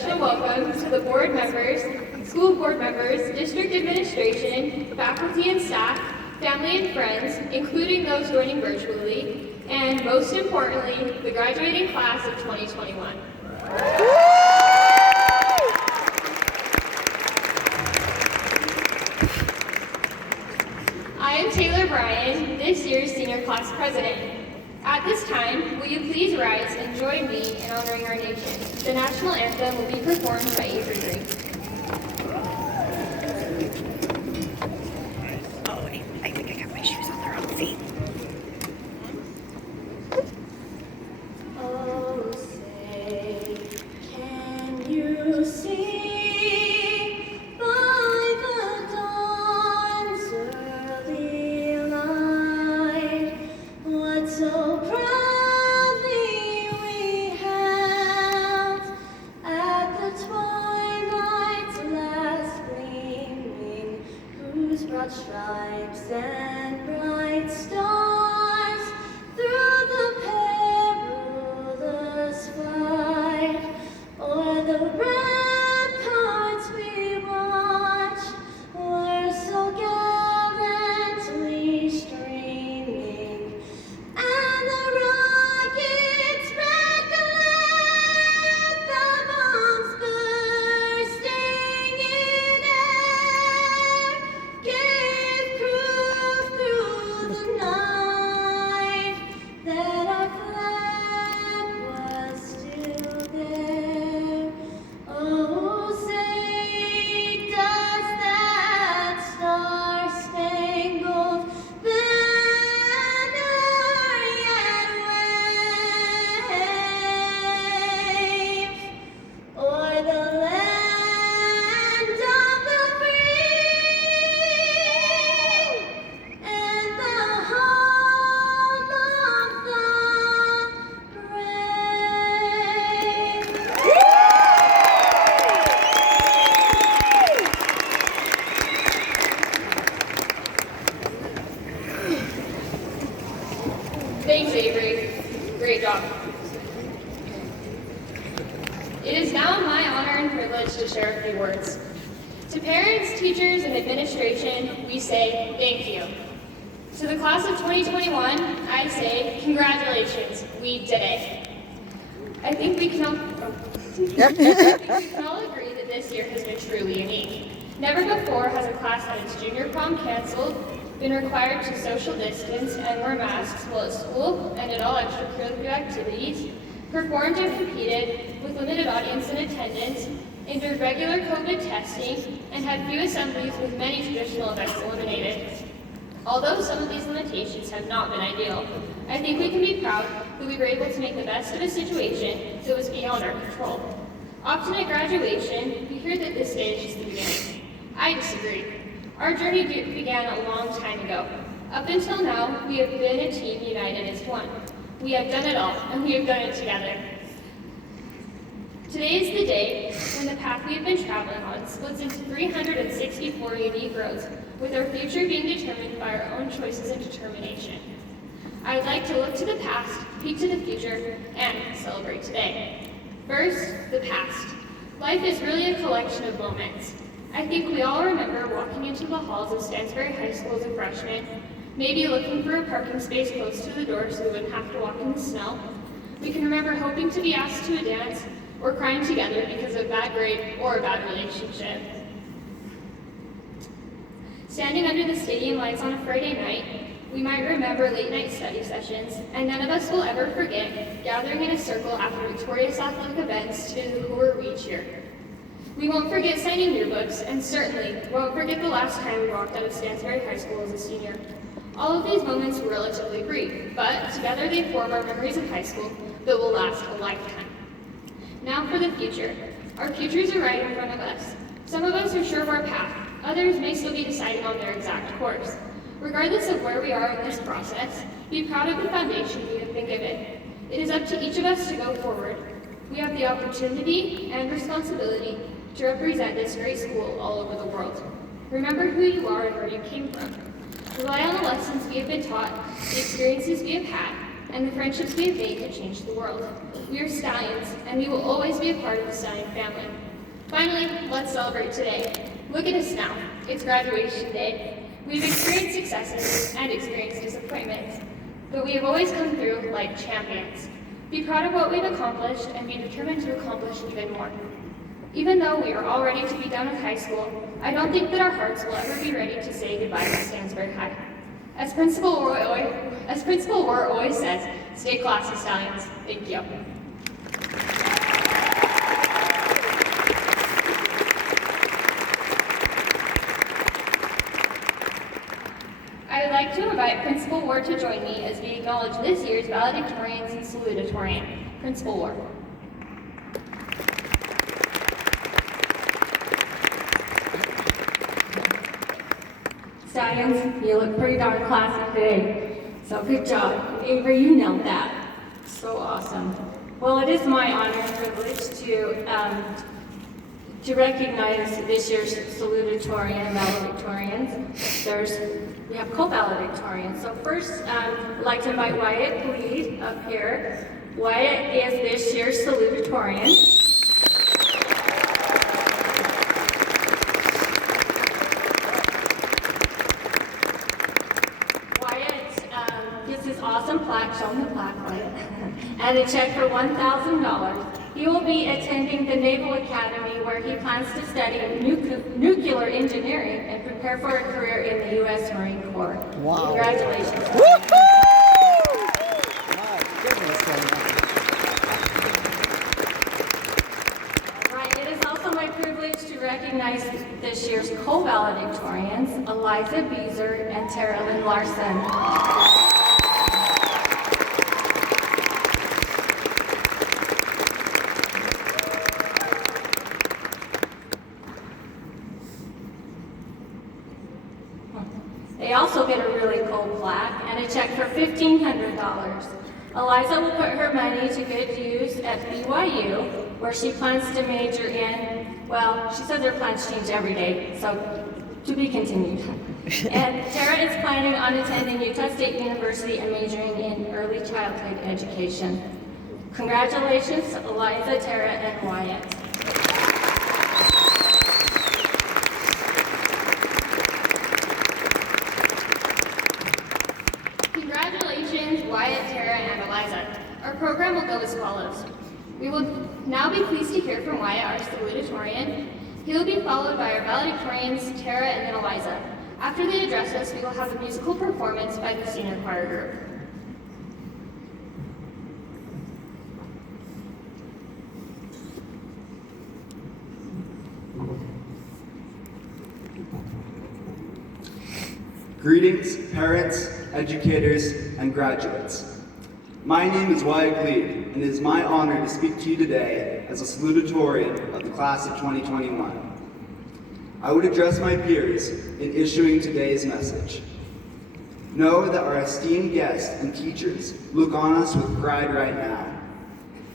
special welcome to the board members, school board members, district administration, faculty and staff, family and friends, including those joining virtually, and most importantly, the graduating class of 2021. I am Taylor Bryan, this year's senior class president. At this time, will you please rise and join me in honoring our nation? The national anthem will be performed by 8th grade. Oh, wait, I think I got my shoes on the wrong feet. Oh, say, can you see by the dawn's early light what so proudly we held at the twilight's last gleaming, whose broad stripes and bright stars through the perilous fight o'er the ramparts we watched were so gallantly streaming, and the rockets reckless, the bombs bursting in air, gave proof through the night that our flag was still there. Oh, say, does that star-spangled banner yet wave o'er the land of the free and the home of the brave? Thanks, Avery. Great job. It is now my honor and privilege to share a few words. To parents, teachers, and administration, we say thank you. To the class of 2021, I say congratulations, we did it. I think we can all agree that this year has been truly unique. Never before has a class had its junior prom canceled, been required to social distance and wear masks while at school and at all extracurricular activities, performed and competed with limited audience and attendance, endured regular COVID testing, and had few assemblies with many traditional events eliminated. Although some of these limitations have not been ideal, I think we can be proud that we were able to make the best of a situation that was beyond our control. Often at graduation, we hear that this stage is the beginning. I disagree. Our journey began a long time ago. Up until now, we have been a team united as one. We have done it all, and we have done it together. Today is the day when the path we have been traveling on splits into 364 unique roads, with our future being determined by our own choices and determination. I would like to look to the past, peek to the future, and celebrate today. First, the past. Life is really a collection of moments. I think we all remember walking into the halls of Stansbury High School as a freshman, maybe looking for a parking space close to the door so we wouldn't have to walk in the snow. We can remember hoping to be asked to a dance or crying together because of a bad grade or a bad relationship. Standing under the stadium lights on a Friday night, we might remember late night study sessions, and none of us will ever forget gathering in a circle after victorious athletic events to who were we cheer. We won't forget signing yearbooks, and certainly won't forget the last time we walked out of Stansbury High School as a senior. All of these moments were relatively brief, but together they form our memories of high school that will last a lifetime. Now for the future. Our futures are right in front of us. Some of us are sure of our path, others may still be deciding on their exact course. Regardless of where we are in this process, be proud of the foundation we have been given. It is up to each of us to go forward. We have the opportunity and responsibility to represent this great school all over the world. Remember who you are and where you came from. Rely on the lessons we have been taught, the experiences we have had, and the friendships we have made could change the world. We are Stallions, and we will always be a part of the Stallion family. Finally, let's celebrate today. Look at us now. It's graduation day. We've experienced successes and experienced disappointments, but we have always come through like champions. Be proud of what we've accomplished and be determined to accomplish even more. Even though we are all ready to be done with high school, I don't think that our hearts will ever be ready to say goodbye to Stansbury High. As Principal Rohr always says, stay classy, Stallions. Thank you. I would like to invite Principal Rohr to join me as we acknowledge this year's valedictorians and salutatorian. Principal Rohr. Stallions, you look pretty darn classy today. So good job. Avery, you nailed that. So awesome. Well, it is my honor and privilege to recognize this year's salutatorian and valedictorians. We have co-valedictorians. So first, I'd like to invite Wyatt Bleed up here. Wyatt is this year's salutatorian. Plaque, show him the plaque, right? And a check for $1,000. He will be attending the Naval Academy where he plans to study nuclear engineering and prepare for a career in the U.S. Marine Corps. Wow. Congratulations. Right, it is also my privilege to recognize this year's co-valedictorians, Eliza Beezer and Tara Lynn Larson. They also get a really cool plaque and a check for $1,500. Eliza will put her money to good use at BYU, where she plans to major in, well, she says her plans change every day, so to be continued. And Tara is planning on attending Utah State University and majoring in early childhood education. Congratulations, Eliza, Tara, and Wyatt. Congratulations, Wyatt, Tara, and Eliza. Our program will go as follows. We will now be pleased to hear from Wyatt, our salutatorian. He will be followed by our valedictorians, Tara and then Eliza. After they address us, we will have a musical performance by the senior choir group. Greetings, parents, educators, and graduates. My name is Wyatt Gleed, and it is my honor to speak to you today as a salutatorian of the class of 2021. I would address my peers in issuing today's message. Know that our esteemed guests and teachers look on us with pride right now.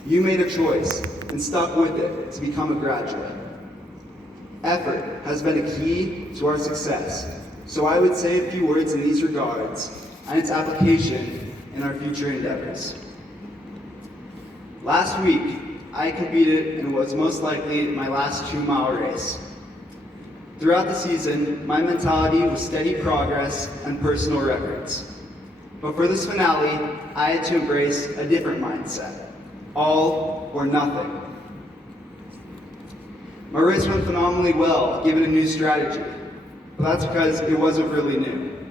You made a choice and stuck with it to become a graduate. Effort has been a key to our success, so I would say a few words in these regards and its application in our future endeavors. Last week, I competed in what was most likely my last 2-mile race. Throughout the season, my mentality was steady progress and personal records. But for this finale, I had to embrace a different mindset, all or nothing. My race went phenomenally well, given a new strategy, but that's because it wasn't really new.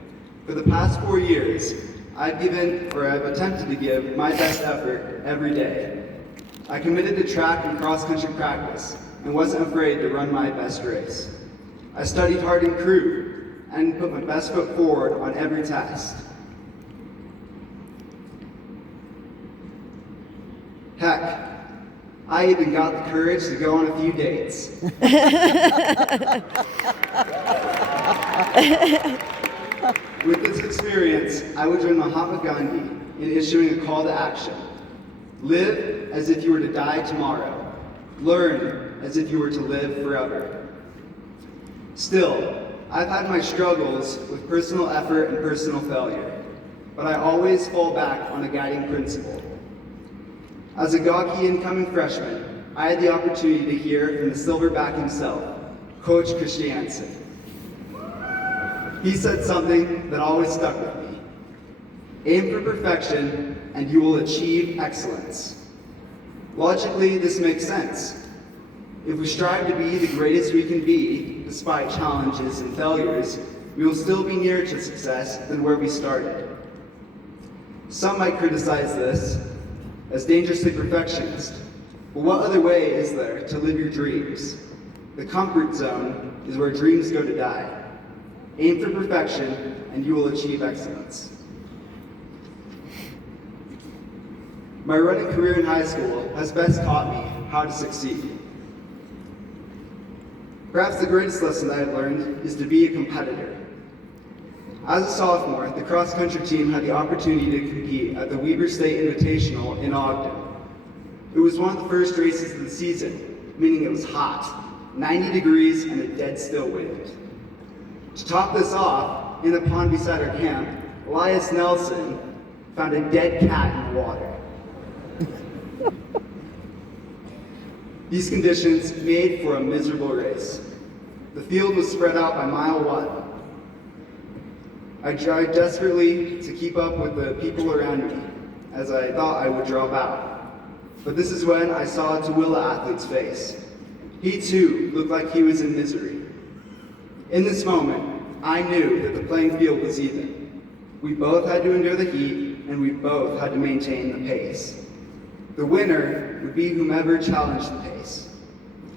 For the past 4 years, I've attempted to give my best effort every day. I committed to track and cross-country practice and wasn't afraid to run my best race. I studied hard in crew and put my best foot forward on every test. Heck, I even got the courage to go on a few dates. With this experience, I would join Mahatma Gandhi in issuing a call to action. Live as if you were to die tomorrow. Learn as if you were to live forever. Still, I've had my struggles with personal effort and personal failure. but I always fall back on a guiding principle. As a gawky incoming freshman, I had the opportunity to hear from the silverback himself, Coach Christiansen. He said something that always stuck with me. Aim for perfection, and you will achieve excellence. Logically, this makes sense. If we strive to be the greatest we can be, despite challenges and failures, we will still be nearer to success than where we started. Some might criticize this as dangerously perfectionist, but what other way is there to live your dreams? The comfort zone is where dreams go to die. Aim for perfection, and you will achieve excellence. My running career in high school has best taught me how to succeed. Perhaps the greatest lesson I have learned is to be a competitor. As a sophomore, the cross-country team had the opportunity to compete at the Weber State Invitational in Ogden. It was one of the first races of the season, meaning it was hot, 90 degrees and a dead still wind. To top this off, in a pond beside our camp, Elias Nelson found a dead cat in the water. These conditions made for a miserable race. The field was spread out by mile one. I tried desperately to keep up with the people around me, as I thought I would drop out. But this is when I saw a Tooele athlete's face. He too looked like he was in misery. In this moment, I knew that the playing field was even. We both had to endure the heat, and we both had to maintain the pace. The winner would be whomever challenged the pace.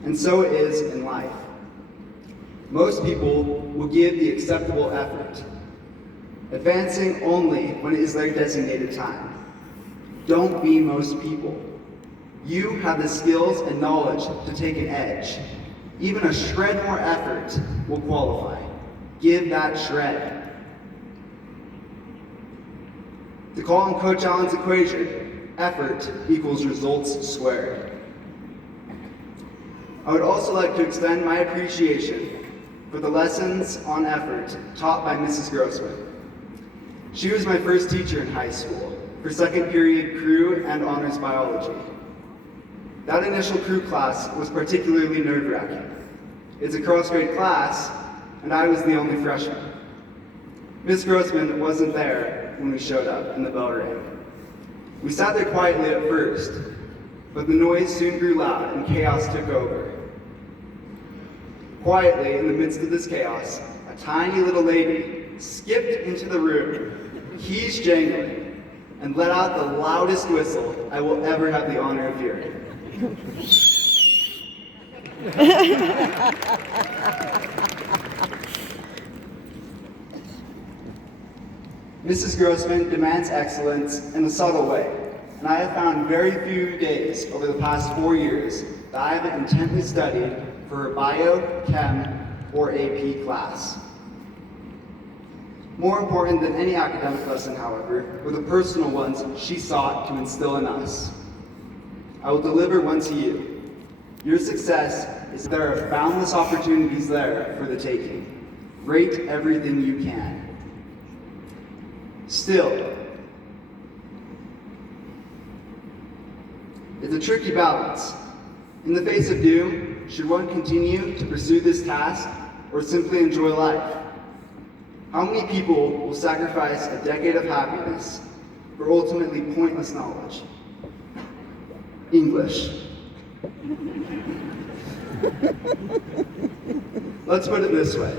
And so it is in life. Most people will give the acceptable effort, advancing only when it is their designated time. Don't be most people. You have the skills and knowledge to take an edge. Even a shred more effort will qualify. Give that shred. To call on Coach Allen's equation, effort equals results squared. I would also like to extend my appreciation for the lessons on effort taught by Mrs. Grossman. She was my first teacher in high school for second period crew and honors biology. That initial crew class was particularly nerve-wracking. It's a cross-grade class, and I was the only freshman. Miss Grossman wasn't there when we showed up and the bell rang. We sat there quietly at first, but the noise soon grew loud and chaos took over. Quietly, in the midst of this chaos, a tiny little lady skipped into the room, keys jangling, and let out the loudest whistle I will ever have the honor of hearing. Mrs. Grossman demands excellence in a subtle way, and I have found very few days over the past 4 years that I haven't intently studied for her bio, chem, or AP class. More important than any academic lesson, however, were the personal ones she sought to instill in us. I will deliver one to you. Your success is that there are boundless opportunities there for the taking. Rate everything you can. Still, it's a tricky balance. In the face of doom, should one continue to pursue this task or simply enjoy life? How many people will sacrifice a decade of happiness for ultimately pointless knowledge? English. Let's put it this way.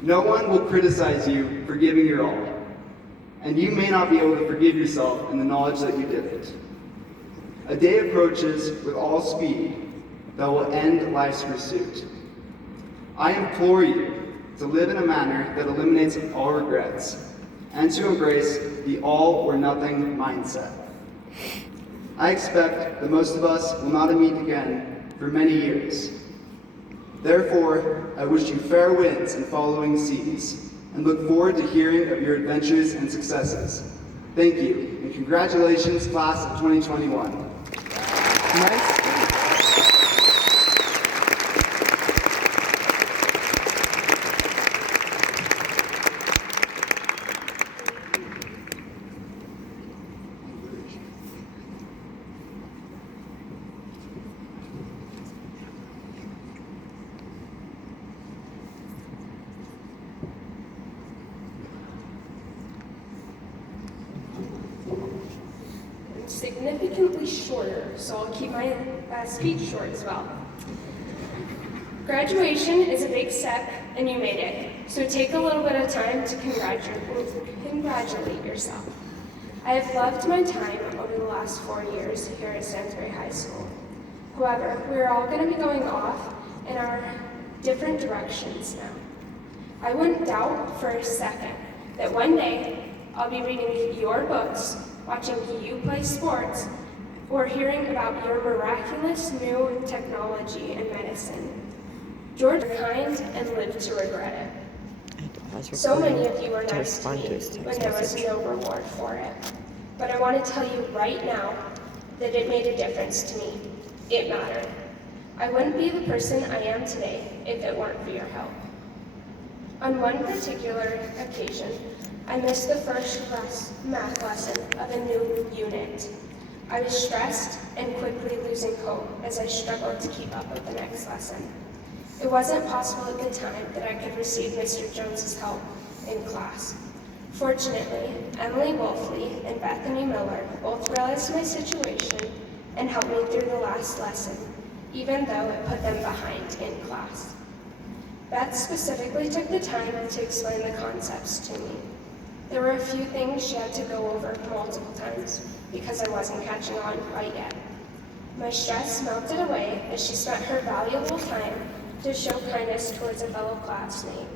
No one will criticize you for giving your all, and you may not be able to forgive yourself in the knowledge that you didn't. A day approaches with all speed that will end life's pursuit. I implore you to live in a manner that eliminates all regrets, and to embrace the all or nothing mindset. I expect that most of us will not meet again for many years. Therefore, I wish you fair winds and following seas, and look forward to hearing of your adventures and successes. Thank you, and congratulations, class of 2021. Nice. significantly shorter, so I'll keep my speech short as well. Graduation is a big step, and you made it, so take a little bit of time to congratulate yourself. I have loved my time over the last 4 years here at Stansbury High School. However, we're all going to be going off in our different directions now. I wouldn't doubt for a second that one day I'll be reading your books, watching you play sports, or hearing about your miraculous new technology and medicine. George was kind and lived to regret it. So many of you were nice to me when there was no reward for it. But I want to tell you right now that it made a difference to me. It mattered. I wouldn't be the person I am today if it weren't for your help. On one particular occasion, I missed the first math lesson of a new unit. I was stressed and quickly losing hope as I struggled to keep up with the next lesson. It wasn't possible at the time that I could receive Mr. Jones's help in class. Fortunately, Emily Wolfley and Bethany Miller both realized my situation and helped me through the last lesson, even though it put them behind in class. Beth specifically took the time to explain the concepts to me. There were a few things she had to go over multiple times because I wasn't catching on quite yet. My stress melted away as she spent her valuable time to show kindness towards a fellow classmate,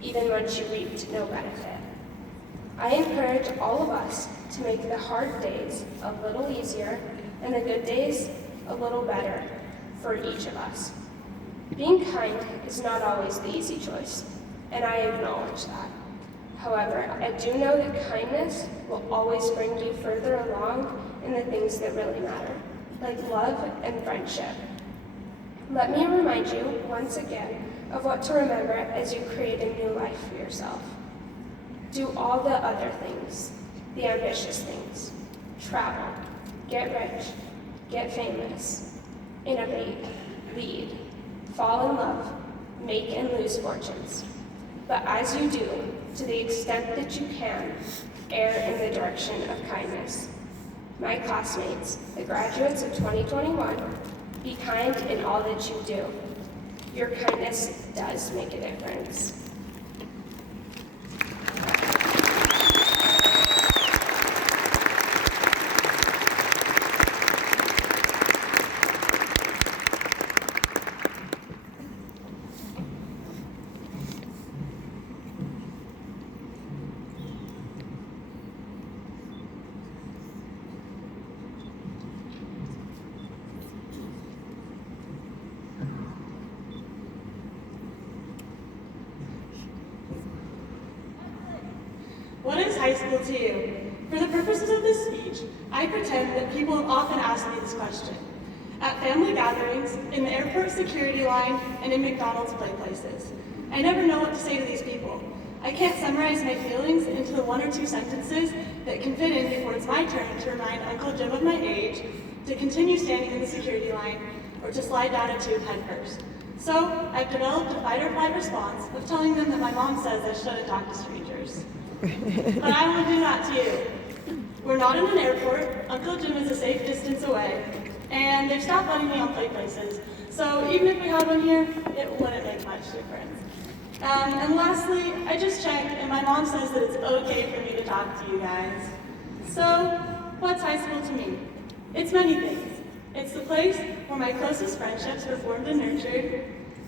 even when she reaped no benefit. I encourage all of us to make the hard days a little easier and the good days a little better for each of us. Being kind is not always the easy choice, and I acknowledge that. However, I do know that kindness will always bring you further along in the things that really matter, like love and friendship. Let me remind you once again of what to remember as you create a new life for yourself. Do all the other things, the ambitious things. Travel, get rich, get famous, innovate, lead, fall in love, make and lose fortunes. But as you do, to the extent that you can, err in the direction of kindness. My classmates, the graduates of 2021, be kind in all that you do. Your kindness does make a difference. What is high school to you? For the purposes of this speech, I pretend that people have often asked me this question. At family gatherings, in the airport security line, and in McDonald's play places. I never know what to say to these people. I can't summarize my feelings into the 1 or 2 sentences that can fit in before it's my turn to remind Uncle Jim of my age, to continue standing in the security line, or to slide down a tube head first. So, I've developed a fight or flight response of telling them that my mom says I shouldn't talk to strangers. But I won't do that to you. We're not in an airport, Uncle Jim is a safe distance away, and they've stopped letting me on play places, so even if we had one here, it wouldn't make much difference. And lastly, I just checked, and my mom says that it's okay for me to talk to you guys. So, what's high school to me? It's many things. It's the place where my closest friendships were formed and nurtured,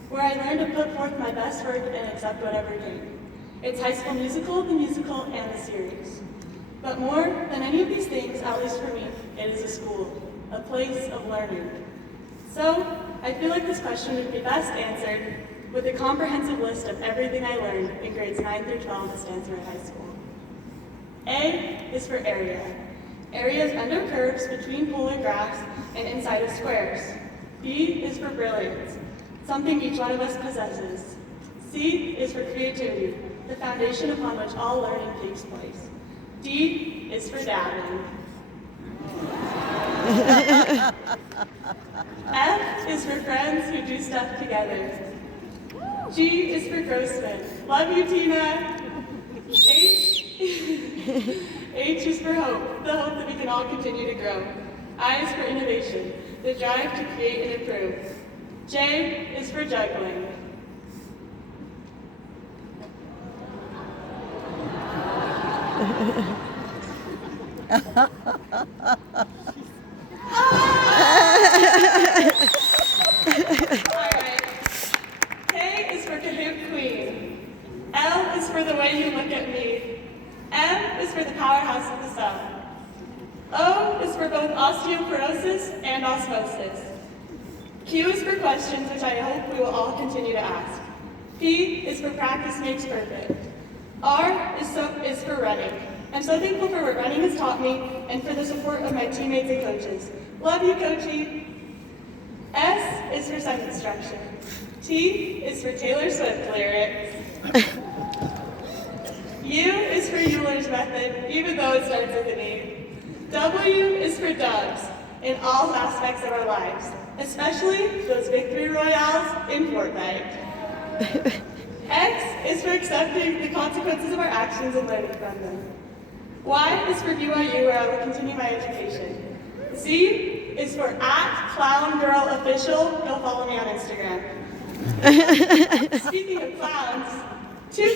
where I learned to put forth my best work and accept whatever came. It's High School Musical, the musical, and the series. But more than any of these things, at least for me, it is a school, a place of learning. So, I feel like this question would be best answered with a comprehensive list of everything I learned in grades 9 through 12 at Stansbury High School. A is for area. Areas under curves between polar graphs and inside of squares. B is for brilliance, something each one of us possesses. C is for creativity, the foundation upon which all learning takes place. D is for dabbing. F is for friends who do stuff together. G is for Grossman. Love you, Tina. H is for hope, the hope that we can all continue to grow. I is for innovation, the drive to create and improve. J is for juggling. Alright. K is for Kahoot Queen. L is for the way you look at me. M is for the powerhouse of the sun. O is for both osteoporosis and osmosis. Q is for questions, which I hope we will all continue to ask. P is for practice makes perfect. R is for running. I'm so thankful for what running has taught me and for the support of my teammates and coaches. Love you, Coachy. S is for sun instruction. T is for Taylor Swift lyrics. U is for Euler's method, even though it starts with an E. W is for dubs in all aspects of our lives, especially those victory royales in Fortnite. X is for accepting the consequences of our actions and learning from them. Y is for BYU, where I will continue my education. Z is for @ClownGirlOfficial. Go follow me on Instagram. Speaking of clowns, two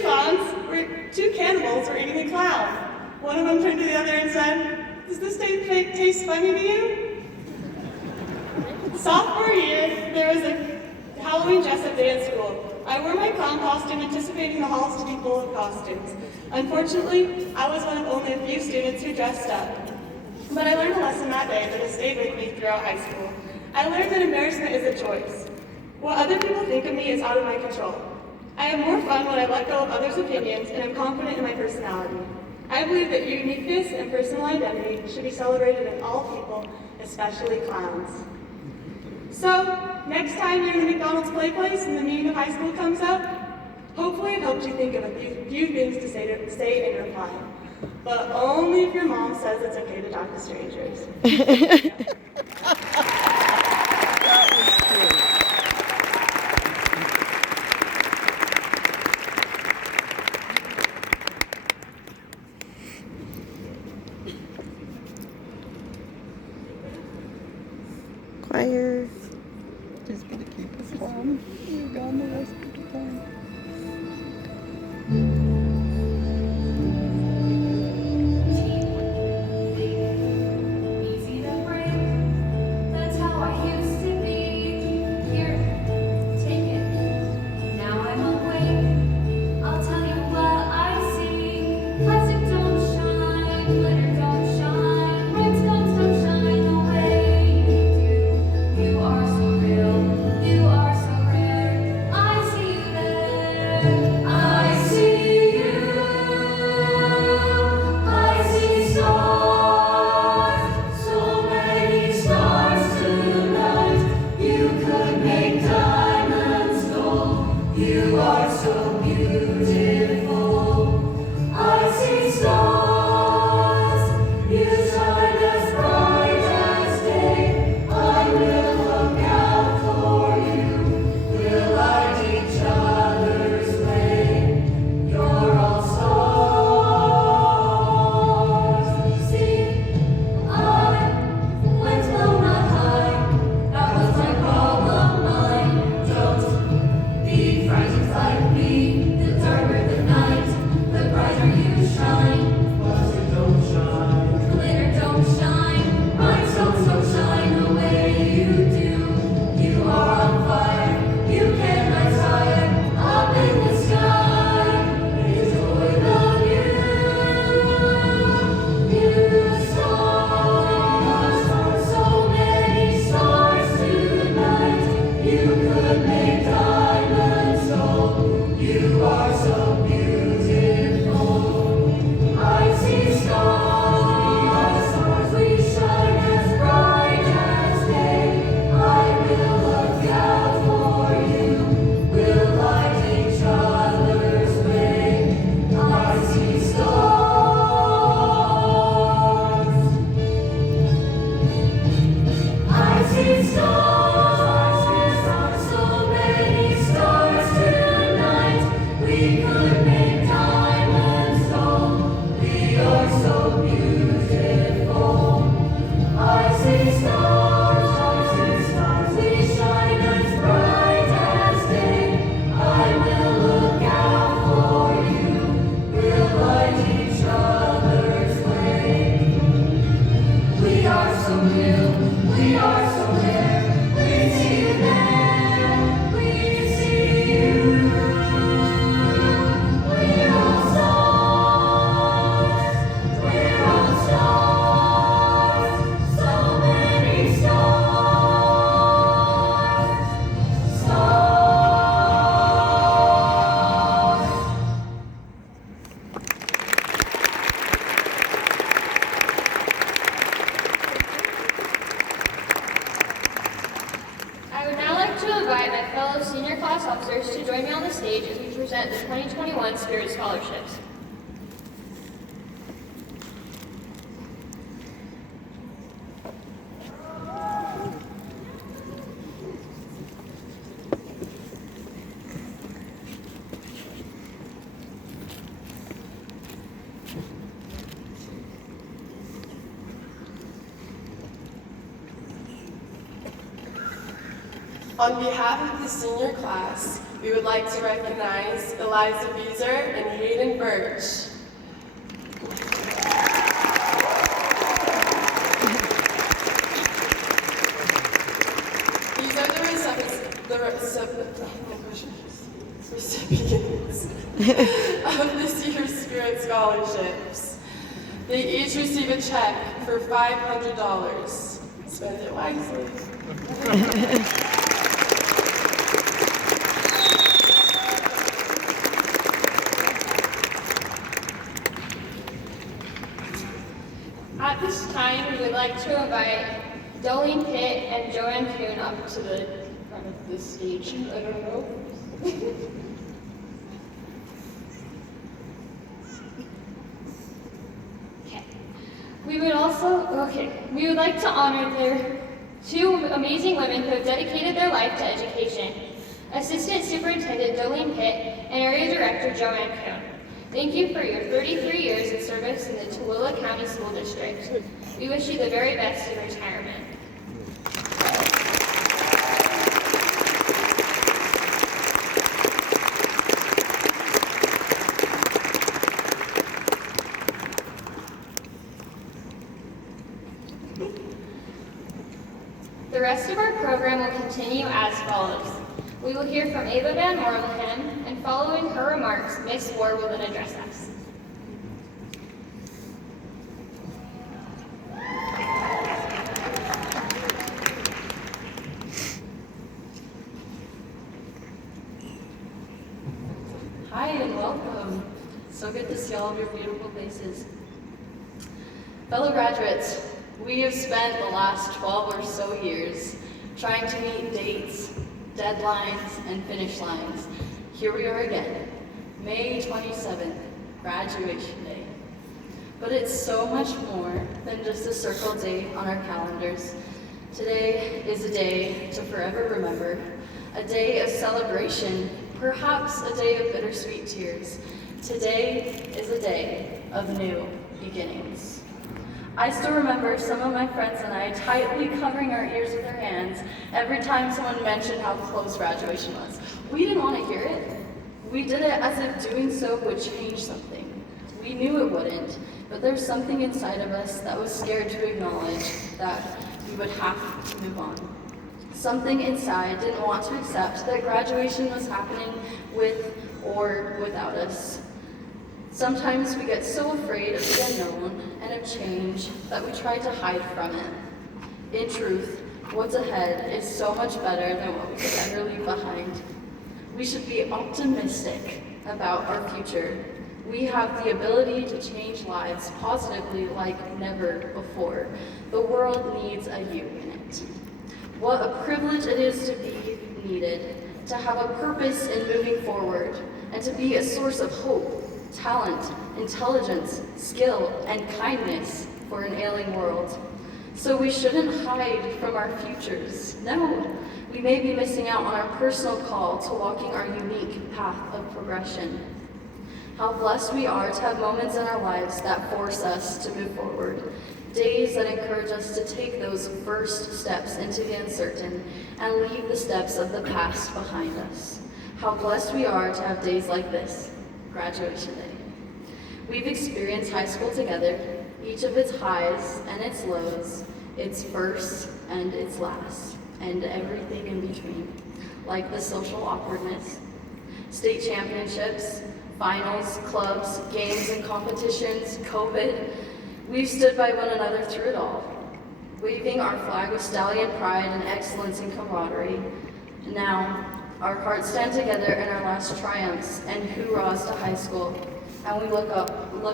cannibals were eating a clown. One of them turned to the other and said, "Does this taste funny to you?" Sophomore year, there was a Halloween dress-up day at school. I wore my clown costume anticipating the halls to be full of costumes. Unfortunately, I was one of only a few students who dressed up. But I learned a lesson that day that has stayed with me throughout high school. I learned that embarrassment is a choice. What other people think of me is out of my control. I have more fun when I let go of others' opinions and am confident in my personality. I believe that uniqueness and personal identity should be celebrated in all people, especially clowns. So, next time you're in the McDonald's play place and the meaning of high school comes up, hopefully it helped you think of a few things to say in reply. But only if your mom says it's okay to talk to strangers. That was cute. Choir. Just gonna keep us calm. We're gone the rest of the time. Easy to break. That's how I used to be. Here, take it. Now I'm awake. I'll tell you what I see. Plastic don't shine, glitter don't shine, rhinestones don't shine the way you do. You are so real, you are so rare. I see you there. I sponsors to join me on the stage as we present the 2021 Spirit Scholarships. On behalf of the senior class, we would like to recognize Eliza Beezer and Hayden Birch. These are the recipients of this year's Spirit Scholarships. They each receive a check for $500. Spend it wisely. At this time, we would like to invite Darlene Pitt and Joanne Kuhn up to the front of the stage. I don't know. Okay. We would like to honor their two amazing women who have dedicated their life to education. Assistant Superintendent Darlene Pitt and Area Director Joanne Kuhn. Thank you for your 33 years of service in the Tooele County School District. We wish you the very best in retirement. The rest of our program will continue as follows. We will hear from Ava Van Morlenhem, and following her remarks, Ms. Moore will then address us. Hi and welcome. So good to see all of your beautiful faces. Fellow graduates, we have spent the last 12 or so years trying to meet dates, deadlines, and finish lines. Here we are again, May 27th, graduation day. But it's so much more than just a circled date on our calendars. Today is a day to forever remember, a day of celebration, perhaps a day of bittersweet tears. Today is a day of new beginnings. I still remember some of my friends and I tightly covering our ears with our hands every time someone mentioned how close graduation was. We didn't want to hear it. We did it as if doing so would change something. We knew it wouldn't, but there's something inside of us that was scared to acknowledge that we would have to move on. Something inside didn't want to accept that graduation was happening with or without us. Sometimes we get so afraid of the unknown and of change that we try to hide from it. In truth, what's ahead is so much better than what we could ever leave behind. We should be optimistic about our future. We have the ability to change lives positively like never before. The world needs a you in it. What a privilege it is to be needed, to have a purpose in moving forward, and to be a source of hope, talent, intelligence, skill, and kindness for an ailing world. So we shouldn't hide from our futures. No, we may be missing out on our personal call to walking our unique path of progression. How blessed we are to have moments in our lives that force us to move forward. Days that encourage us to take those first steps into the uncertain and leave the steps of the past behind us. How blessed we are to have days like this, graduation day. We've experienced high school together, each of its highs and its lows, its firsts and its lasts, and everything in between, like the social awkwardness, state championships, finals, clubs, games and competitions, COVID. We've stood by one another through it all, waving our flag with stallion pride and excellence and camaraderie. Now, our hearts stand together in our last triumphs and hoorahs to high school, and we look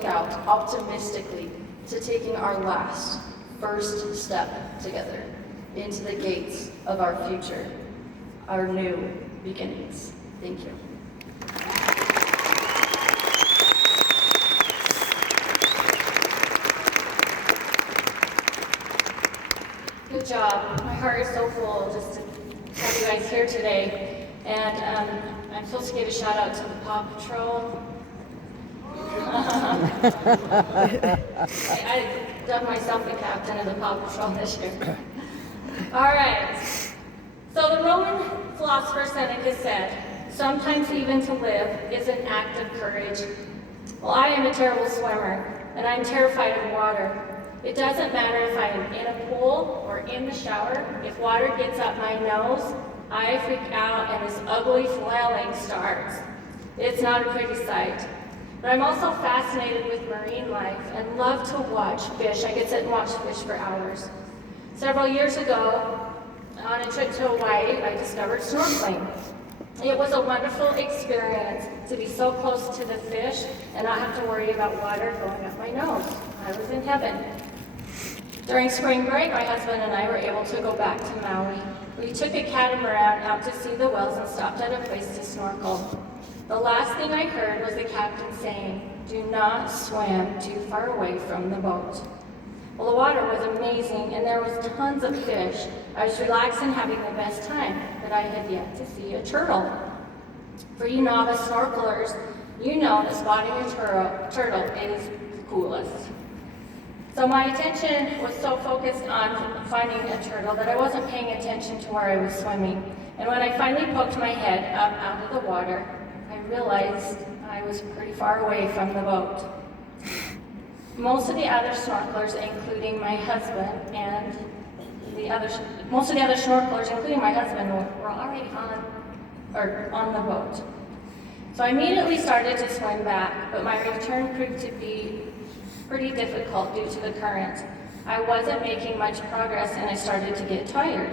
out optimistically to taking our last, first step together into the gates of our future, our new beginnings. Thank you. Good job. My heart is so full just to have you guys here today. And I'm supposed to give a shout out to the Paw Patrol. I dubbed myself the captain of the Paw Patrol this year. All right. So the Roman philosopher Seneca said, sometimes even to live is an act of courage. Well, I am a terrible swimmer, and I'm terrified of water. It doesn't matter if I am in a pool or in the shower. If water gets up my nose, I freak out and this ugly flailing starts. It's not a pretty sight. But I'm also fascinated with marine life and love to watch fish. I could sit and watch fish for hours. Several years ago, on a trip to Hawaii, I discovered snorkeling. It was a wonderful experience to be so close to the fish and not have to worry about water going up my nose. I was in heaven. During spring break, my husband and I were able to go back to Maui. We took a catamaran out to see the whales and stopped at a place to snorkel. The last thing I heard was the captain saying, "Do not swim too far away from the boat." Well, the water was amazing and there was tons of fish. I was relaxed and having the best time, but I had yet to see a turtle. For you novice snorkelers, you know that spotting a turtle is the coolest. So my attention was so focused on finding a turtle that I wasn't paying attention to where I was swimming. And when I finally poked my head up out of the water, I realized I was pretty far away from the boat. Most of the other snorkelers, including my husband, and most of the other snorkelers, including my husband, were already on the boat. So I immediately started to swim back, but my return proved to be pretty difficult due to the current. I wasn't making much progress and I started to get tired.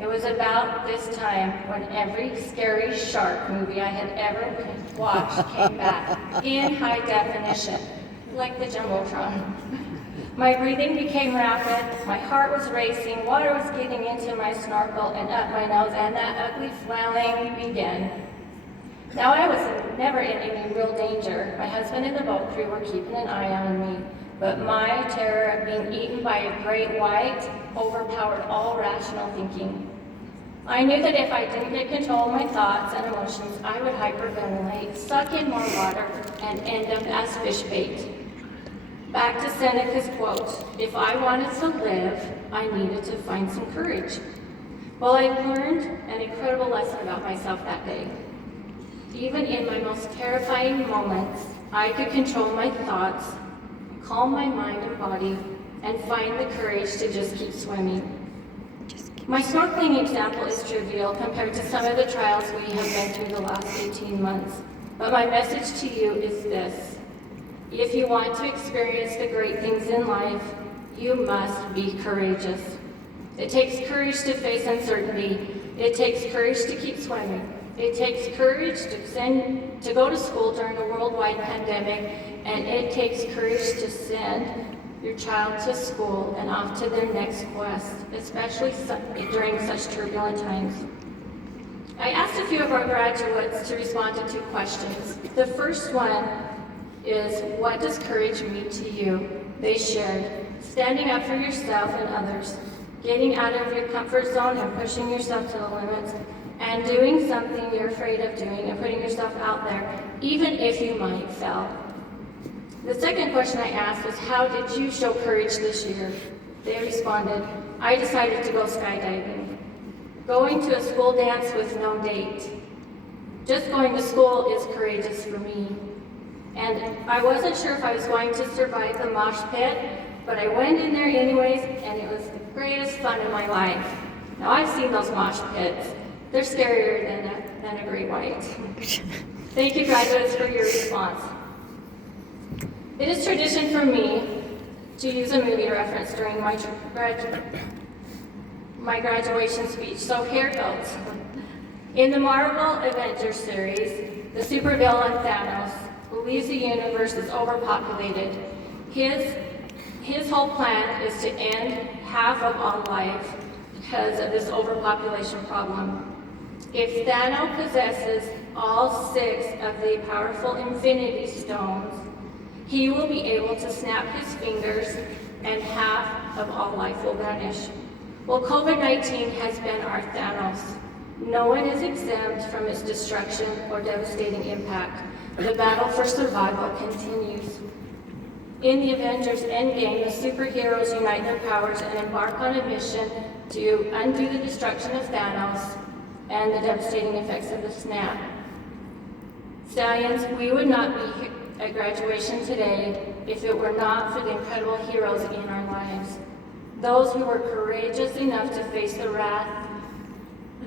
It was about this time when every scary shark movie I had ever watched came back in high definition, like the Jumbotron. My breathing became rapid, my heart was racing, water was getting into my snorkel and up my nose, and that ugly flailing began. Now I was never in any real danger. My husband and the boat crew were keeping an eye on me, but my terror of being eaten by a great white overpowered all rational thinking. I knew that if I didn't get control of my thoughts and emotions, I would hyperventilate, suck in more water, and end up as fish bait. Back to Seneca's quote, if I wanted to live, I needed to find some courage. Well, I learned an incredible lesson about myself that day. Even in my most terrifying moments, I could control my thoughts, calm my mind and body, and find the courage to just keep swimming. My snorkeling example is trivial compared to some of the trials we have been through the last 18 months. But my message to you is this. If you want to experience the great things in life, you must be courageous. It takes courage to face uncertainty. It takes courage to keep swimming. It takes courage to go to school during a worldwide pandemic, and it takes courage to send your child to school and off to their next quest, especially during such turbulent times. I asked a few of our graduates to respond to 2 questions. The first one is, what does courage mean to you? They shared, standing up for yourself and others, getting out of your comfort zone and pushing yourself to the limits, and doing something you're afraid of doing and putting yourself out there, even if you might fail. The second question I asked was, how did you show courage this year? They responded, I decided to go skydiving. Going to a school dance with no date. Just going to school is courageous for me. And I wasn't sure if I was going to survive the mosh pit, but I went in there anyways, and it was the greatest fun in my life. Now I've seen those mosh pits. They're scarier than a great white. Thank you, graduates, for your response. It is tradition for me to use a movie reference during my graduation speech, so here goes. In the Marvel Avengers series, the supervillain Thanos believes the universe is overpopulated. His whole plan is to end half of all life because of this overpopulation problem. If Thanos possesses all 6 of the powerful Infinity Stones, he will be able to snap his fingers and half of all life will vanish. Well, COVID-19 has been our Thanos. No one is exempt from its destruction or devastating impact. The battle for survival continues. In the Avengers Endgame, the superheroes unite their powers and embark on a mission to undo the destruction of Thanos and the devastating effects of the snap. Stallions, we would not be at graduation today if it were not for the incredible heroes in our lives. Those who were courageous enough to face the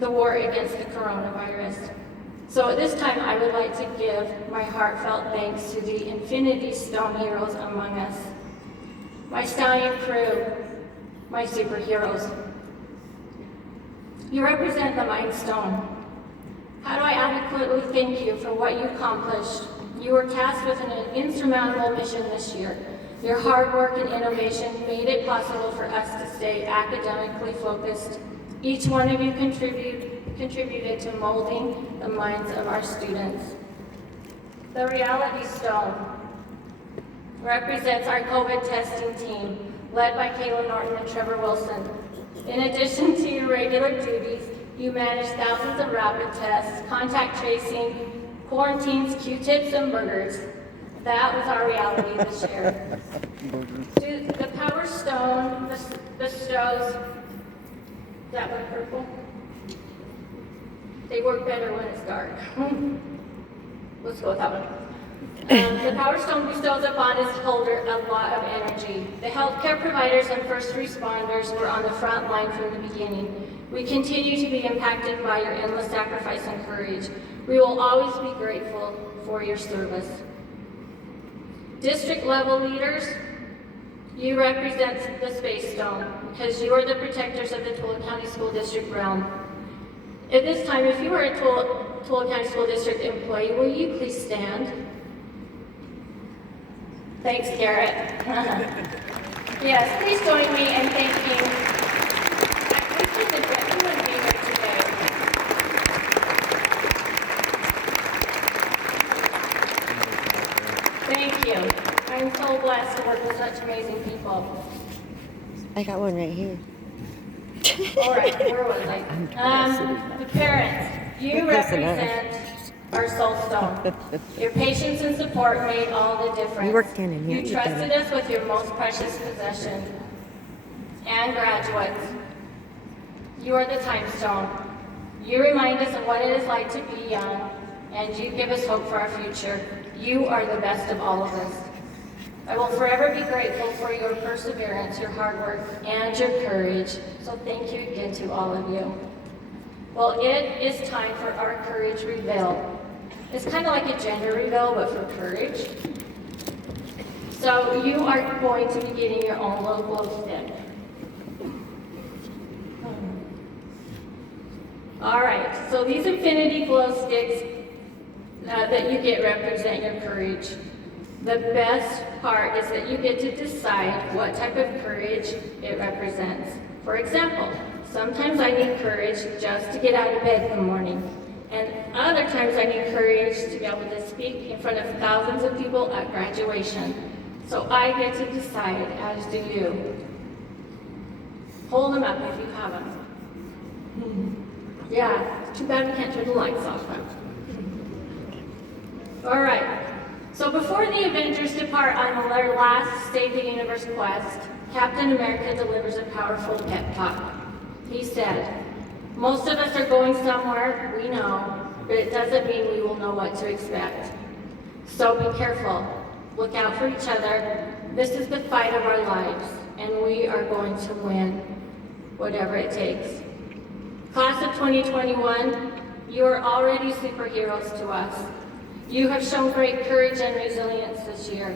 war against the coronavirus. So at this time, I would like to give my heartfelt thanks to the Infinity Stone heroes among us. My Stallion crew, my superheroes. You represent the Mind Stone. How do I adequately thank you for what you accomplished? You were tasked with an insurmountable mission this year. Your hard work and innovation made it possible for us to stay academically focused. Each one of you contributed to molding the minds of our students. The Reality Stone represents our COVID testing team, led by Kayla Norton and Trevor Wilson. In addition to your regular duties, you manage thousands of rapid tests, contact tracing, quarantines, Q-tips, and burgers. That was our reality this year. The Power Stone bestows, is that one purple? They work better when it's dark. Let's go with that one. The Power Stone bestows upon its holder a lot of energy. The healthcare providers and first responders were on the front line from the beginning. We continue to be impacted by your endless sacrifice and courage. We will always be grateful for your service. District level leaders, you represent the Space Stone because you are the protectors of the Tulare County School District realm. At this time, if you are a Tulare County School District employee, will you please stand? Thanks, Garrett. Yes, please join me in thanking everyone being here today. Thank you. I'm so blessed to work with such amazing people. I got one right here. All right, where was I? The parents, you represent our soul stone. Your patience and support made all the difference. You worked in here. You trusted us with your most precious possession. And graduates, you are the time stone. You remind us of what it is like to be young, and you give us hope for our future. You are the best of all of us. I will forever be grateful for your perseverance, your hard work, and your courage. So thank you again to all of you. Well, it is time for our courage reveal. It's kind of like a gender reveal, but for courage. So you are going to be getting your own little glow stick. All right, so these infinity glow sticks that you get represent your courage. The best part is that you get to decide what type of courage it represents. For example, sometimes I need courage just to get out of bed in the morning, and other times I need courage to be able to speak in front of thousands of people at graduation. So I get to decide, as do you. Hold them up if you have them. Yeah, too bad we can't turn the lights off. All right. So before the Avengers depart on their last Save the Universe quest, Captain America delivers a powerful pep talk. He said, "Most of us are going somewhere, we know, but it doesn't mean we will know what to expect. So be careful, look out for each other. This is the fight of our lives, and we are going to win, whatever it takes." Class of 2021, you are already superheroes to us. You have shown great courage and resilience this year.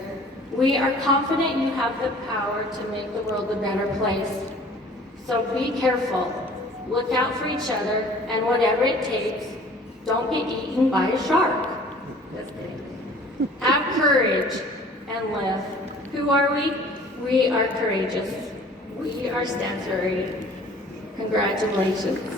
We are confident you have the power to make the world a better place. So be careful, look out for each other, and whatever it takes, don't get eaten by a shark. Just kidding. Have courage and live. Who are we? We are courageous. We are Stansbury. Congratulations.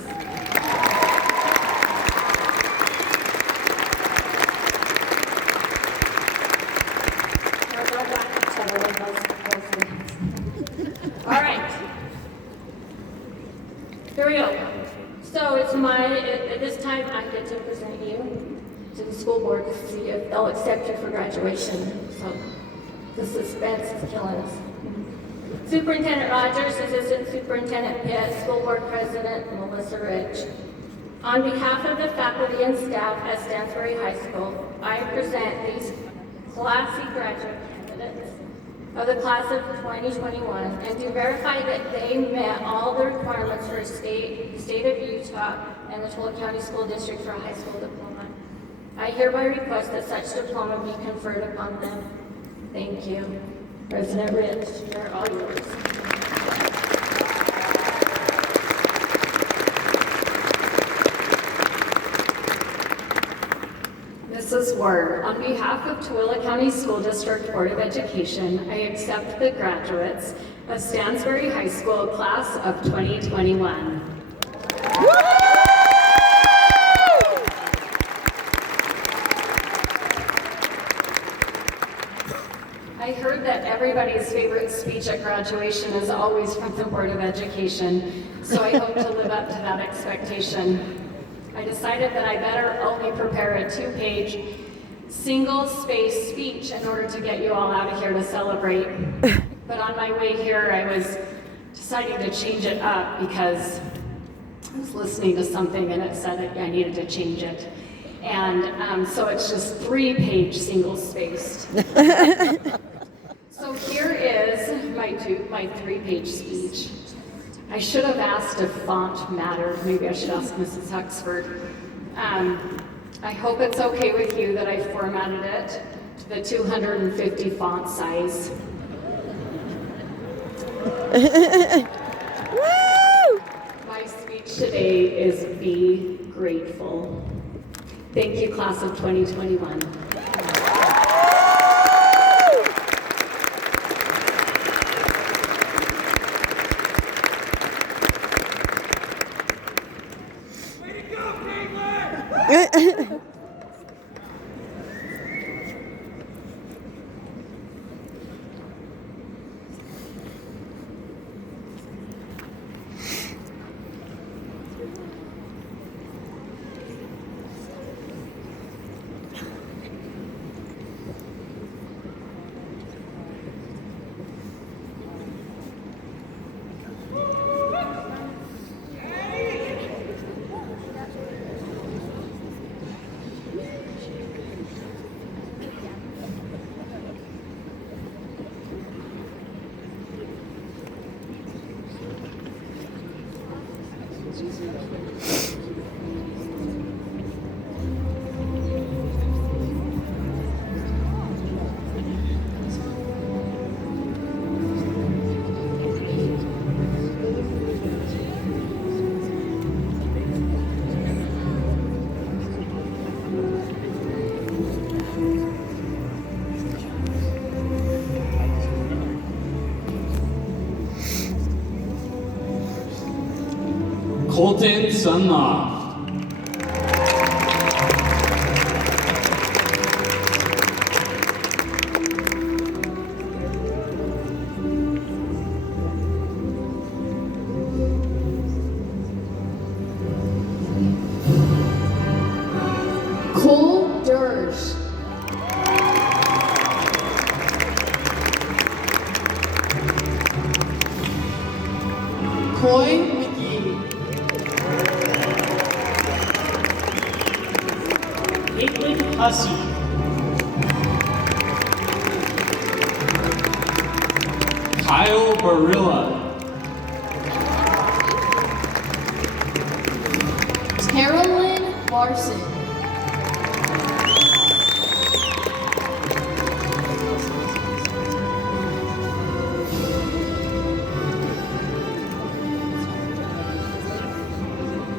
Here we go. So at this time I get to present you to the school board to see if they'll accept you for graduation. So the suspense is killing us. Superintendent Rogers, Assistant Superintendent Pitt, School Board President Melissa Rich. On behalf of the faculty and staff at Stansbury High School, I present these classy graduate candidates of the class of 2021 and to verify that they met all the requirements for a state of Utah and the Tulare County School District for a high school diploma. I hereby request that such diploma be conferred upon them. Thank you. President Rich, they're all yours. Mrs. Ward, on behalf of Tulare County School District Board of Education, I accept the graduates of Stansbury High School class of 2021. I heard that everybody's favorite speech at graduation is always from the Board of Education, so I hope to live up to that expectation. I decided that I better only prepare a 2-page, single-space speech in order to get you all out of here to celebrate. But on my way here, I was deciding to change it up because I was listening to something and it said that I needed to change it. And so it's just 3-page single-spaced. So here is my 3-page speech. I should have asked if font mattered. Maybe I should ask Mrs. Huxford. I hope it's okay with you that I formatted it to the 250 font size. Woo! My speech today is be grateful. Thank you, class of 2021. Colton Sunloft. Cole Dersh. Coy McGee. Caitlin Hussey. Kyle Barilla. Carolyn Larson.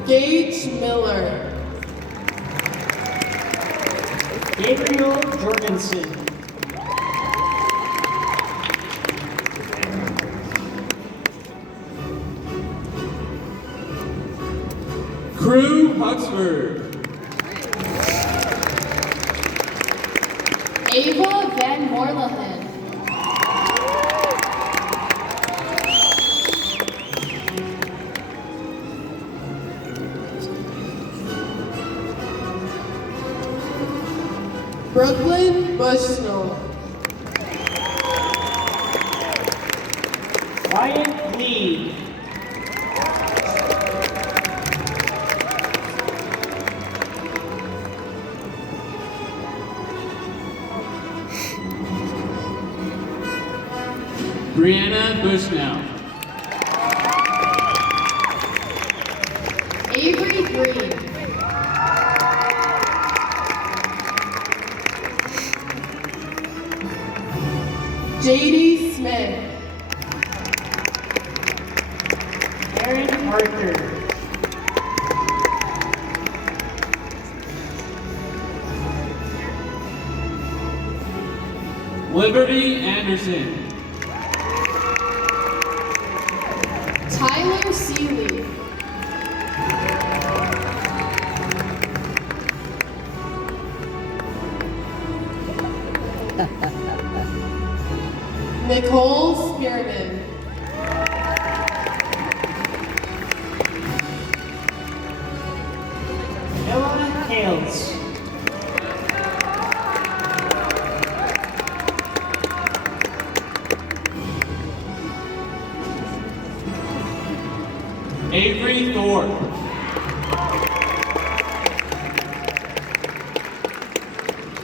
Gage Miller. Gabriel Jorgensen. Crew Huxford. Ava Van Morlahan. Brooklyn Bushnell. Wyatt Lee. Brianna Bushnell. Avery Green. JD Smith. Aaron Parker. Liberty Anderson. Tyler Seeley. Nicole Spearman. Ella Hales. Avery Thorpe.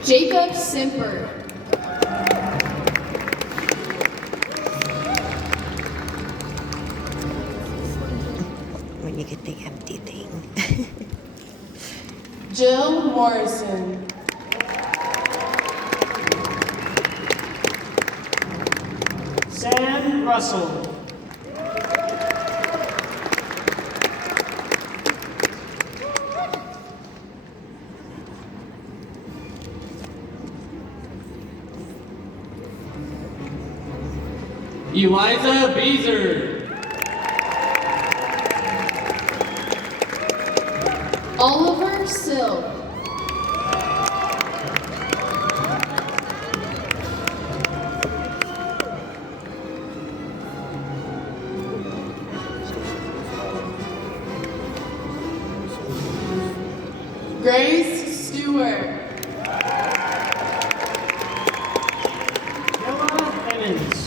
Jacob Simper. When you get the empty thing. Jill Morrison. Sam Russell. Eliza Beezer. Oliver Sill. Grace Stewart. Noah Emmons.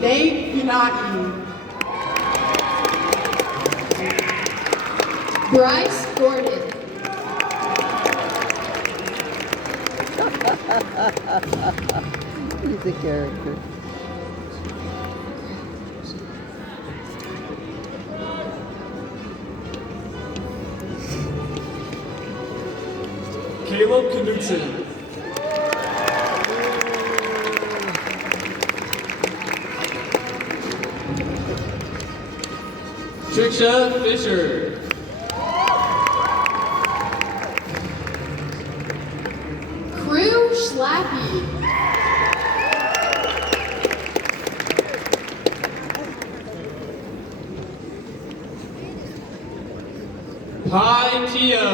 Nate Yanagi. Bryce Gordon. He's a character. Caleb Knudsen. Trisha Fisher. Crew Schlappy. Pi Tia.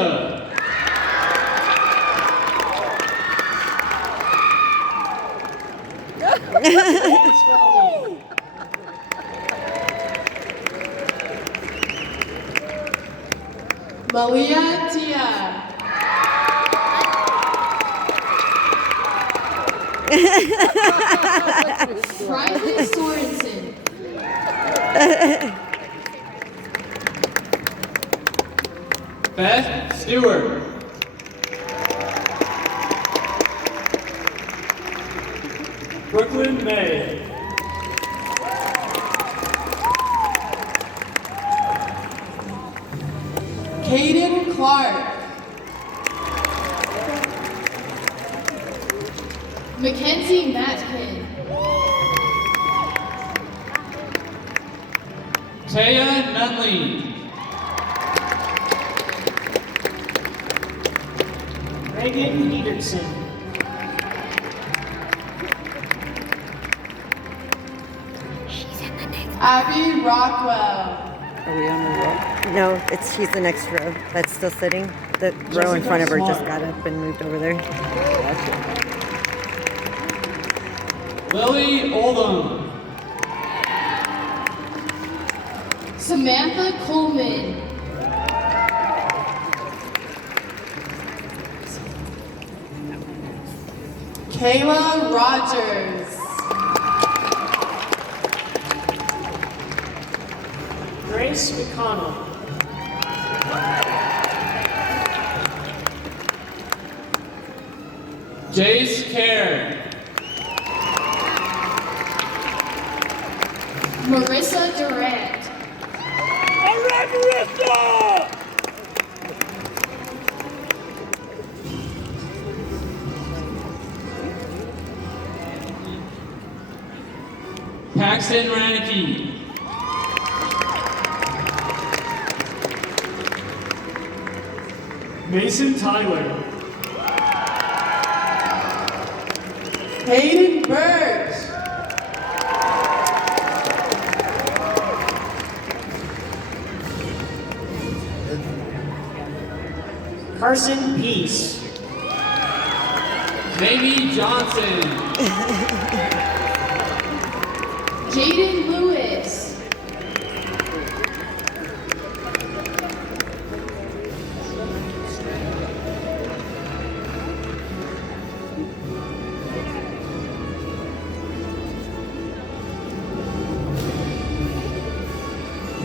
Malia Tia. Riley Sorensen. Beth Stewart. Brooklyn May. Caden Clark. Mackenzie Matkin. Taya Nunley. Megan Peterson. She's in the next Abby Rockwell. Are we on a roll? No, she's the next row that's still sitting. The row in front of her just got up and moved over there. Gotcha. Lily Oldham. Samantha Coleman. Kayla Rogers. Grace McConnell. Jace Kerr. Marissa Durant. Paxton Rannicki. Mason Tyler. Hayden Birch. Carson Peace. Jamie Johnson. Jaden Lewis.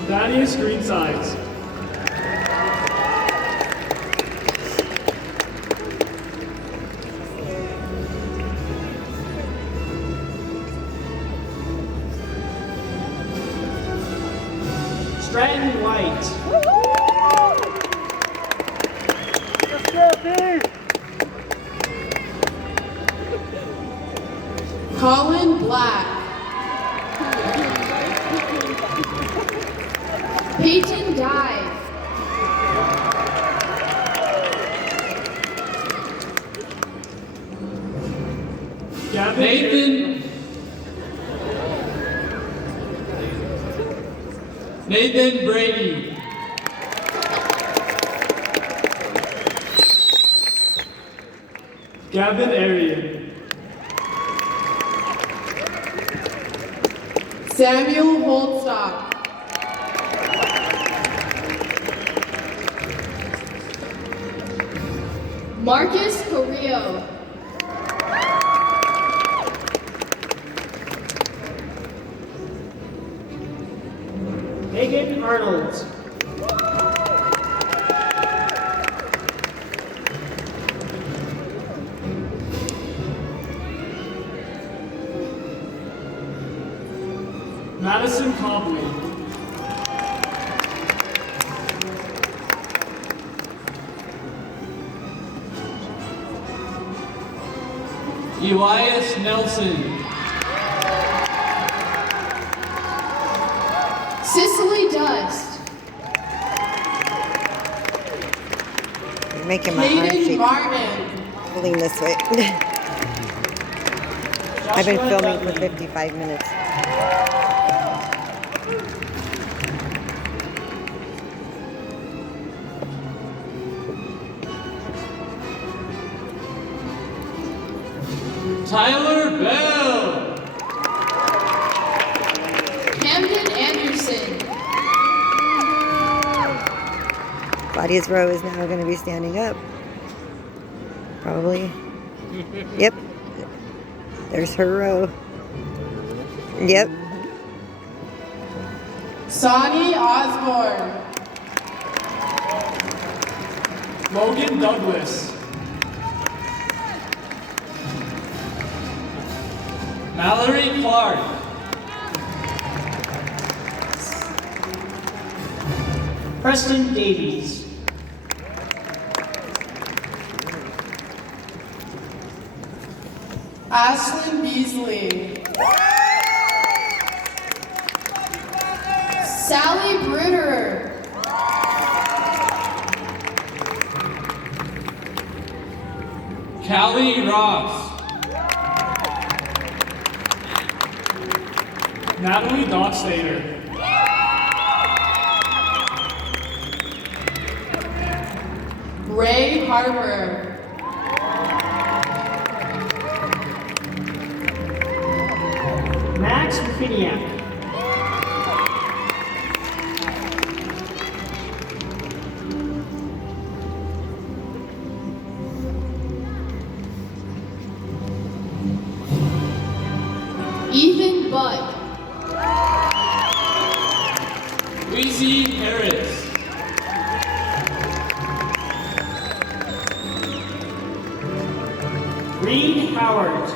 Thaddeus Greensides. Stratton White. Colin Black. Peyton Dive. Nathan Brady. Gavin Arian. Samuel Holstock. Marcus Carrillo. Megan Arnold. Madison Cobley. Elias Nelson. Cicely Dust. You're making my arm Hayden shake. Martin. Lean this way. I've been filming for 55 minutes. Tyler Bell. Camden Anderson. Claudia's row is now going to be standing up. Probably. Yep. There's her row. Yep. Sonny Osborne. Logan Douglas. Mallory Clark. Preston Davies. Ashlyn Beasley. Sally Britterer. Callie Ross. Natalie Dockstader. Ray Harper. Max Rufiniak. Ethan Budd. Weezy Harris. Reed Howard.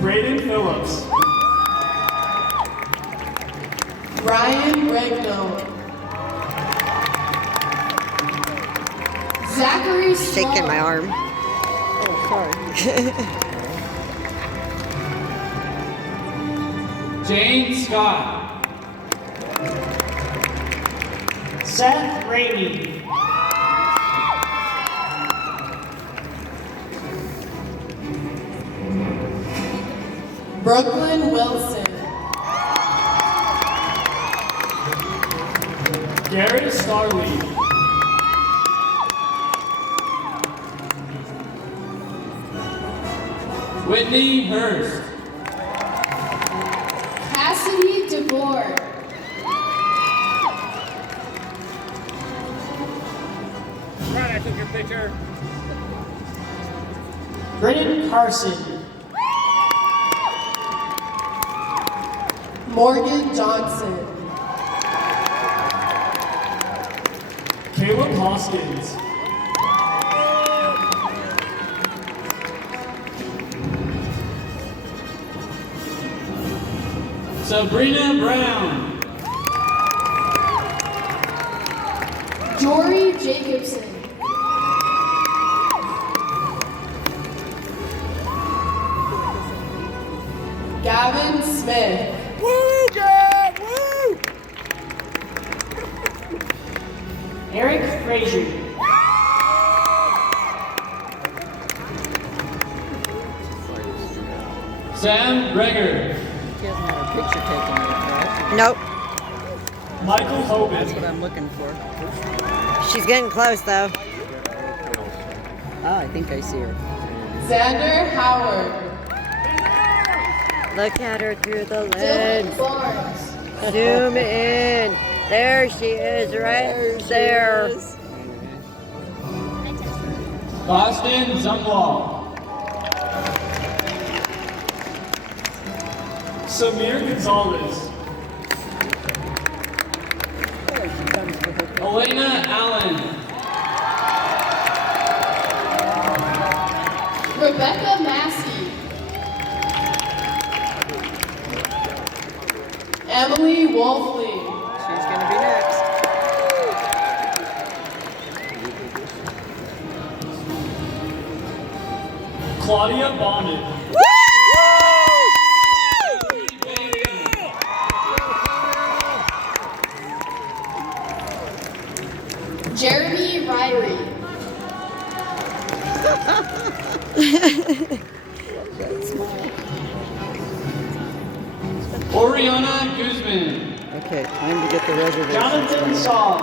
Braden Phillips. Ryan Regno. Zachary Shaking my arm. Oh, sorry. Jane Scott. Seth Rainey. Brooklyn Wilson. Garrett Starley. Whitney Hurst. Cassidy DeVore. Right, I took your picture. Brennan Carson. Morgan Johnson. Caleb Hoskins. Sabrina Brown. Jory Jacobson. Gavin Smith. Woo, Dad! Woo! Eric Frazier. Sam Greger. She hasn't had her picture taken yet, right? Nope. Michael That's what Hoban. I'm looking for. She's getting close though. Ah, I think I see her. Xander Howard. Look at her through the Dylan lens. Barnes. Zoom in. There she is, right there. Boston Zumwalt. Samir Gonzalez. Elena Allen. Rebecca Massey. Emily Wolfley. She's gonna be next. Claudia Bonnet. Jeremy Ryrie. Oriana Guzman. Okay, time to get the reservation. Jonathan Saul.